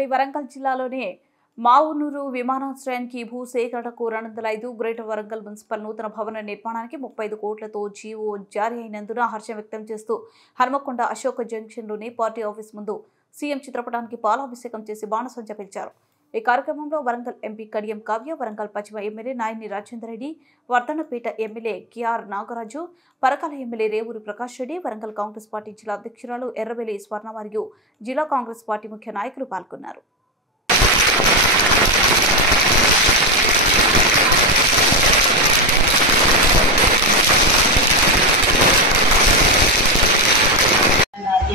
ఉమ్మడి వరంగల్ జిల్లాలోనే మావునూరు విమానాశ్రయానికి భూసేకరణకు 205 గ్రేటర్ వరంగల్ మున్సిపల్ నూతన భవన నిర్మాణానికి 35 కోట్లతో జీవో జారీ అయినందున హర్షం వ్యక్తం చేస్తూ హన్మకొండ అశోక్ జంక్షన్లోని పార్టీ ఆఫీస్ ముందు సీఎం చిత్రపటానికి పాలాభిషేకం చేసి బాణసంచ పేల్చారు. ఈ కార్యక్రమంలో వరంగల్ ఎంపీ కడియం కావ్య, వరంగల్ పశ్చిమ MLA Nayini Rajender Reddy, Wardhannapet MLA KR Nagaraju, Parkal MLA Revuri Prakash Reddy, Warangal Congress party జిల్లా అధ్యక్షురాలు ఎర్రబెల్లి స్వర్ణ మరియు జిల్లా కాంగ్రెస్ పార్టీ ముఖ్య నాయకులు పాల్గొన్నారు.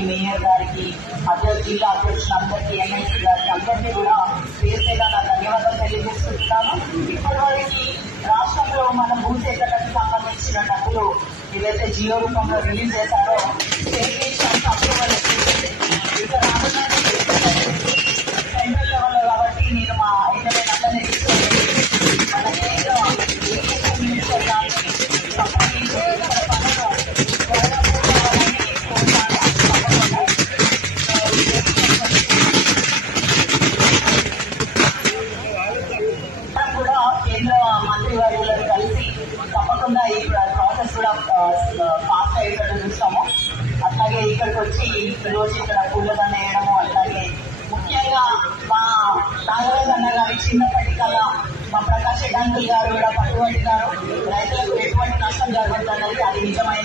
మేయర్ గారికి, జిల్లా అధ్యక్షులందరికీ, ఎమ్మెల్సీ గారికి అందరికీ కూడా పేరుగా నా ధన్యవాదాలు తెలియజేస్తున్నాను. ఇప్పటివరకు రాష్ట్రంలో మన భూసేకరణకు సంబంధించిన డబ్బులు ఏదైతే జియో రూపంలో రిలీజ్ చేశారో అప్రూవల్ ఇక రానున్న సెంట్రల్ లెవెల్లో కాబట్టి నేను మా ఎమ్మెల్యే అందరినీ తీసుకొని మన కేంద్ర మినిస్టర్ గారిని కేంద్ర మంత్రివర్యులను కలిసి తప్పకుండా ఈ ప్రాసెస్ కూడా ఫాస్ట్ అయ్యేటట్టు చూస్తాము. అట్లాగే ఇక్కడికి వచ్చి రోజు ఇక్కడ పూలదండ వేయడము, అట్లాగే ముఖ్యంగా మా నాగరాజ్ అన్న గారి చిన్నప్పటికల్లా మా ప్రకాష్ అంకుల్ గారు కూడా పట్టుబట్టినారు. రైతులకు ఎటువంటి నష్టం జరగదు అన్నది అది నిజమైంది.